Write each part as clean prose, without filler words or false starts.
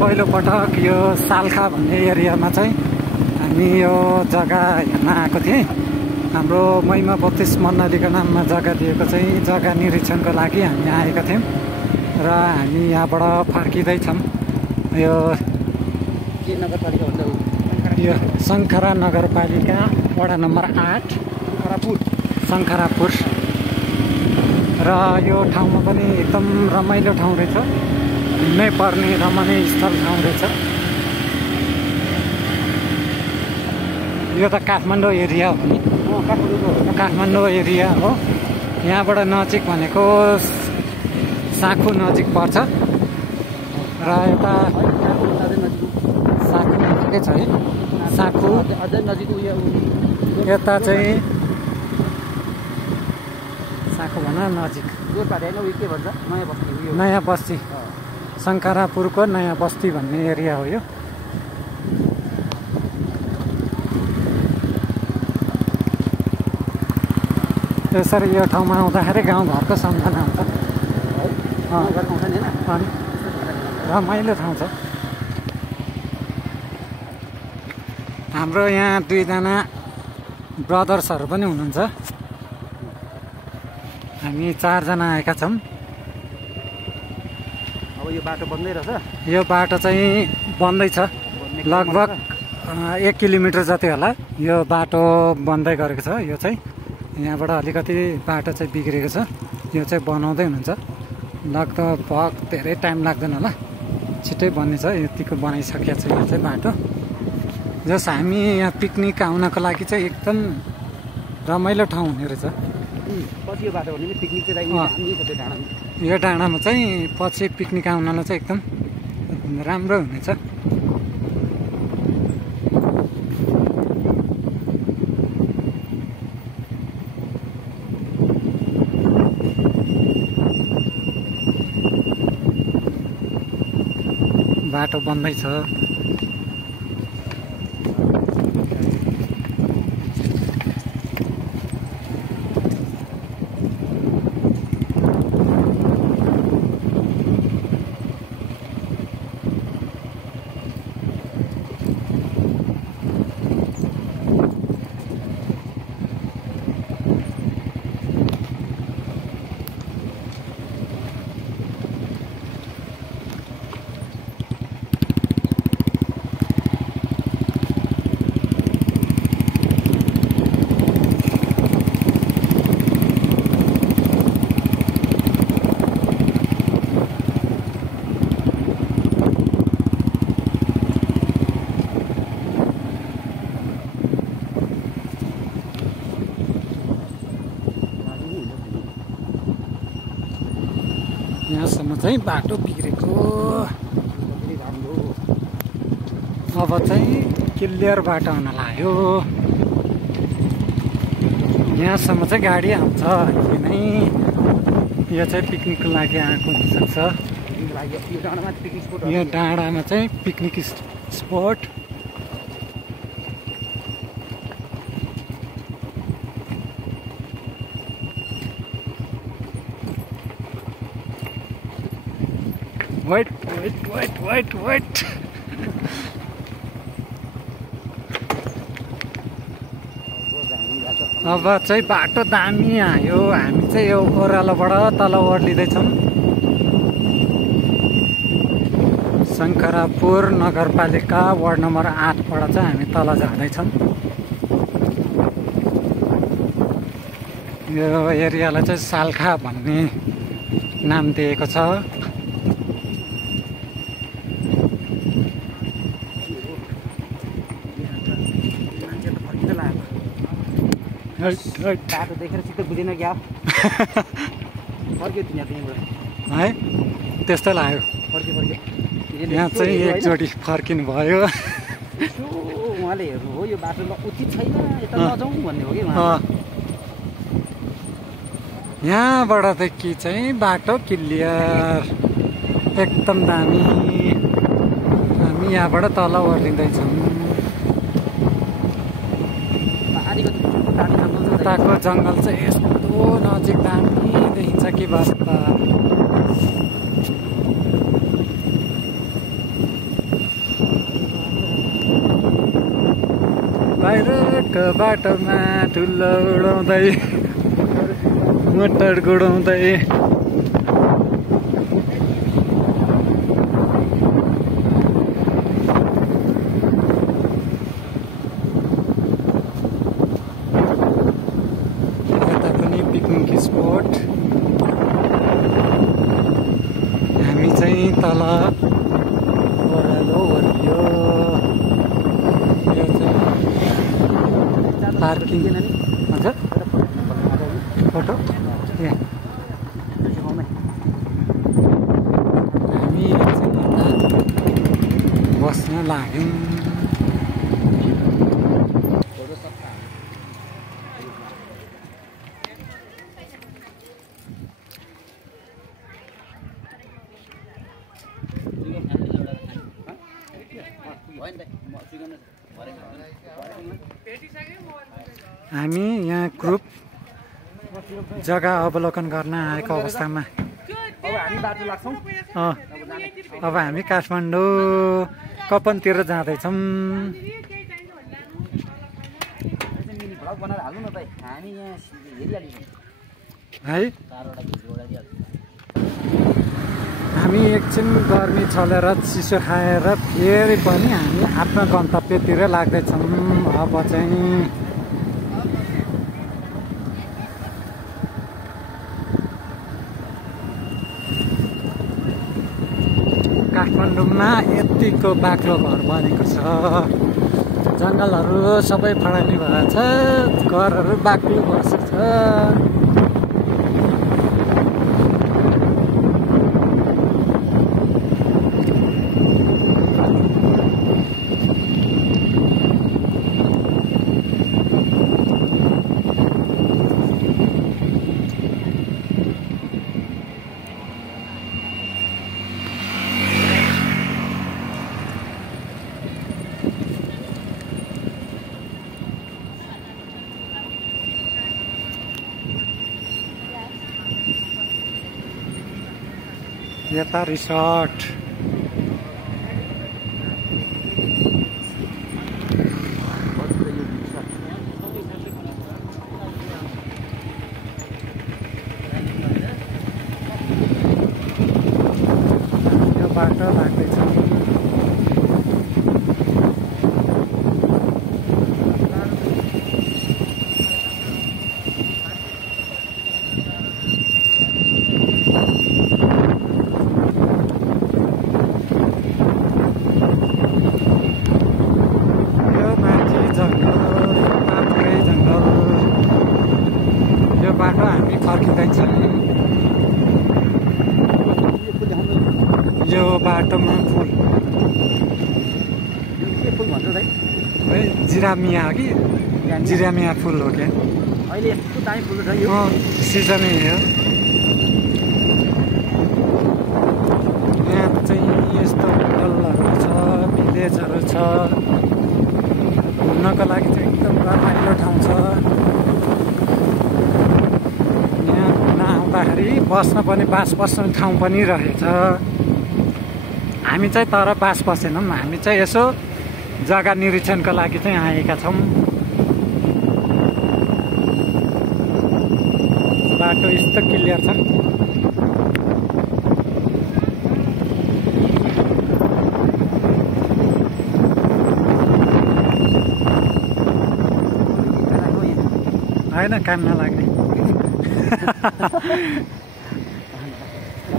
पहिलो पटक यो सालखा भन्ने एरियामा चाहिँ हामी यो जग्गा हेर्न आएको थियौँ। हाम्रो महिमा 32 मण्डलीको नाममा जग्गा दिएको चाहिँ जग्गा निरीक्षणको लागि हामी आएका थियौँ र हामी यहाँबाट फर्किँदैछौँ। यो शङ्खरा नगरपालिका वडा नम्बर 8 शङ्खरापुर र यो ठाउँमा पनि एकदम रमाइलो ठाउँ रहेछ, घुम्नै पर्ने रमणीय स्थल ठाउँ रहेछ। यो त काठमाडौँ एरिया हो नि, काठमाडौँ एरिया हो। यहाँबाट नजिक भनेको साँखु नजिक पर्छ र यता साँखु नजिकै छ है, साँखु यता चाहिँ साँखु भन नजिक नयाँ बस्ती, शङ्खरापुरको नयाँ बस्ती भन्ने एरिया हो यो। यसरी यो ठाउँमा आउँदाखेरि गाउँघरको सम्झना आउँछ। अनि रमाइलो ठाउँ छ। हाम्रो यहाँ 2 जना ब्रदर्सहरू पनि हुनुहुन्छ। हामी 4 जना आएका छौँ। अब यो बाटो बन्दै रहेछ, यो बाटो चाहिँ बन्दैछ, लगभग 1 किलोमिटर जति होला यो बाटो बन्दै गरेको छ। यो चाहिँ यहाँबाट अलिकति बाटो चाहिँ बिग्रेको छ, यो चाहिँ बनाउँदै हुनुहुन्छ। लगभग धेरै टाइम लाग्दैन होला, छिट्टै बन्नेछ। यतिको बनाइसकेको छ यो चाहिँ बाटो। जस हामी यहाँ पिकनिक आउनको लागि चाहिँ एकदम रमाइलो ठाउँ हुने रहेछ। यो डाँडामा चाहिँ पछि पिकनिक आउनलाई चाहिँ एकदम राम्रो हुनेछ। बाटो बन्दैछ। यहाँसम्म चाहिँ बाटो बिग्रेको। अब चाहिँ क्लियर बाटो हुन लाग्यो। यहाँसम्म चाहिँ गाडी आउँछ नै। यो चाहिँ पिकनिकको लागि आएको हुनसक्छ। यो डाँडामा चाहिँ picnic spot. Wait wait wait wait wait अब चाहिँ बाटो दामी आयो। हामी चाहिँ यो ओह्रालोबाट तल ओर्लिँदैछौँ। शङ्खरापुर नगरपालिका वार्ड नम्बर 8बाट चाहिँ हामी तल झर्दैछौँ। यो एरियालाई चाहिँ सालखा भन्ने नाम दिएको छ। बाटो देखेर सिधै बुझेन क्या फर्क्यो त्यहाँबाट है, त्यस्तै लाग्यो। यहाँ चाहिँ एकचोटि फर्किनु भयो। उहाँले हेर्नु हो यो बाटो उचित छैन, यता नजाउँ भन्ने हो कि यहाँबाटदेखि चाहिँ बाटो क्लियर एकदम दामी। हामी यहाँबाट तल ओर्लिँदैछौँ। उताको जङ्गल चाहिँ यस्तो नजिक दामी देखिन्छ कि बस्दा। भैरवको बाटोमा ठुलो उडाउँदै मोटर गुडाउँदै यता पनि पिकनिक स्पोट हामी चाहिँ तल ओह्रालो ओर्लियो यो चाहिँ पार्किङ हजुर फोटो ए हामी चाहिँ यता बस्न लाग्यौँ हामी यहाँ ग्रुप जग्गा अवलोकन गर्न आएको अवस्थामा अब हामी काठमाडौँ कपनतिर जाँदैछौँ है हामी एकछिन गर्मी छलेर चिसो खाएर फेरि पनि हामी आफ्नो गन्तव्यतिर लाग्दैछौँ अब चाहिँ काठमाडौँमा यतिको बाक्लो घर बनेको छ जङ्गलहरू सबै फडाइने भएको छ घरहरू बाक्लो बसेको छ यता रिसोर्ट यो बाटो लाग्दैछ बाटो हामी फर्किँदैछौँ यो बाटोमा फुल के फुल भन्छ है जिरामिया हो कि जिरामिया फुल हो क्या अहिले यस्तो दामी फुल छ यो सिजनै हो यहाँ चाहिँ यस्तो होटलहरू छ भिलेजहरू छ घुम्नको लागि चाहिँ एकदम रमाइलो ठाउँ छ आउँदाखेरि बस्न पनि बास बस्ने ठाउँ पनि रहेछ हामी चाहिँ तर बास बसेनौँ हामी चाहिँ यसो जग्गा निरीक्षणको लागि चाहिँ आएका छौँ बाटो यस्तो क्लियर छ होइन काम नलाग्ने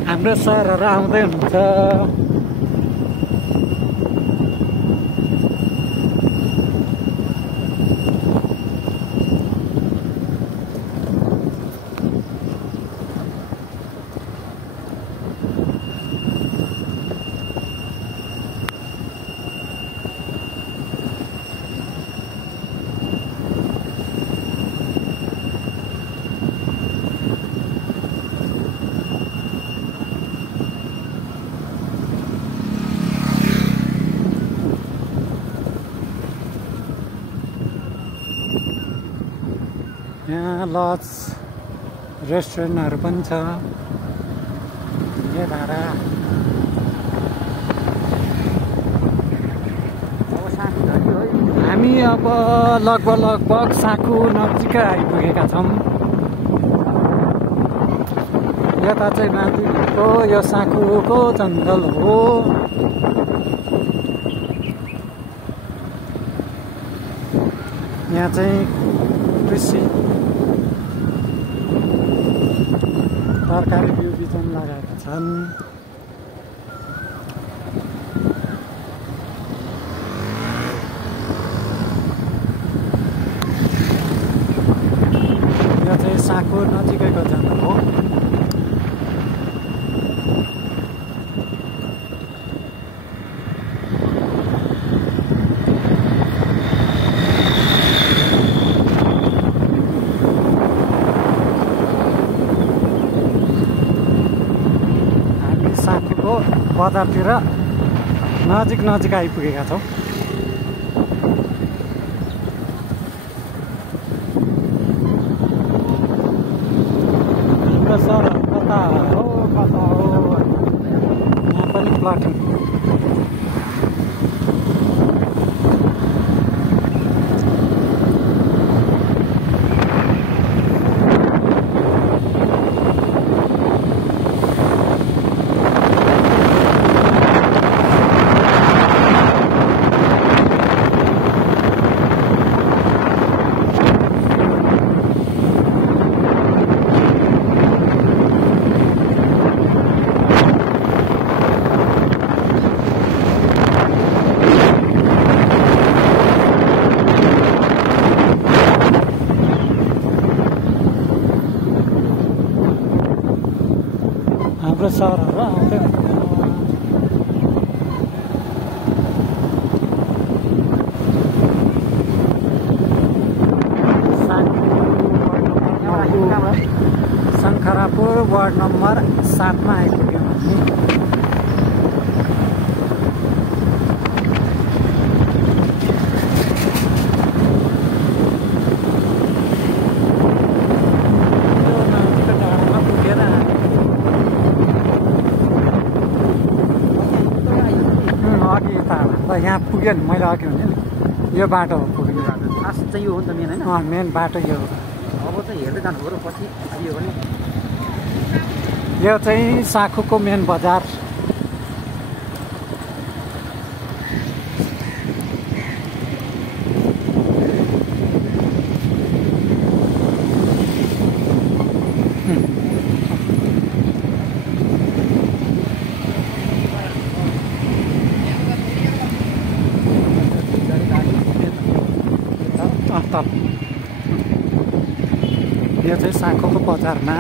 हाम्रो सरहरू आउँदै हुनुहुन्छ यहाँ लज रेस्टुरेन्टहरू पनि छ भाडा हामी अब लगभग साँखु नजिकै आइपुगेका छौँ। यता चाहिँ माथिको यो साँखुको जङ्गल हो। यहाँ चाहिँ कृषि तरकारी बिउ बिजन लगाएका छन्। यो चाहिँ साँखु नजिकैको जङ्गल हो। बजारतिर नजिक आइपुगेका छौँ। हाम्रो सर कता हो यहाँ पनि प्लटिङ। हाम्रो सहरहरू आउँदै शङ्खरापुर वार्ड नम्बर 7 मा आइपुग्यौँ हामी। यहाँ पुग्यो नि मैले अघि भने नि यो बाटो हो पुग्ने बाटो। खास चाहिँ यो हो नि त मेन होइन। मेन बाटो यो हो। अब चाहिँ हेर्दै जानु पऱ्यो पछि आइयो भने। यो चाहिँ साँखुको मेन बजार। यो चाहिँ साँखुको बजारमा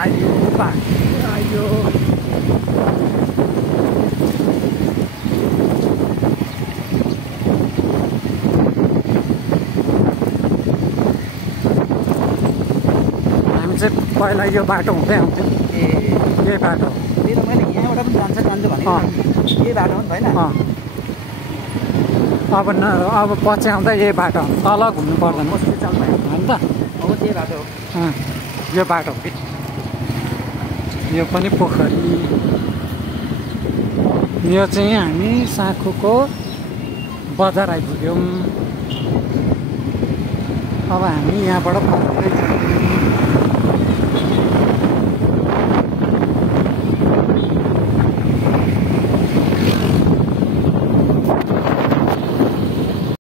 आयो हामी चाहिँ पहिला यो बाटो हुँदै आउँथ्यौँ। यही बाटो त्यही त मैले यहाँबाट पनि जान्छ भने यही बाटो हो नि त होइन। अब पछि आउँदा यही बाटो तल घुम्नु पर्दैन कसरी चाल्नु भयो हो नि त। अब त्यही बाटो हो। यो बाटो हो कि यो पनि पोखरी। यो चाहिँ हामी साँखुको बजार आइपुग्यौँ। अब हामी यहाँबाट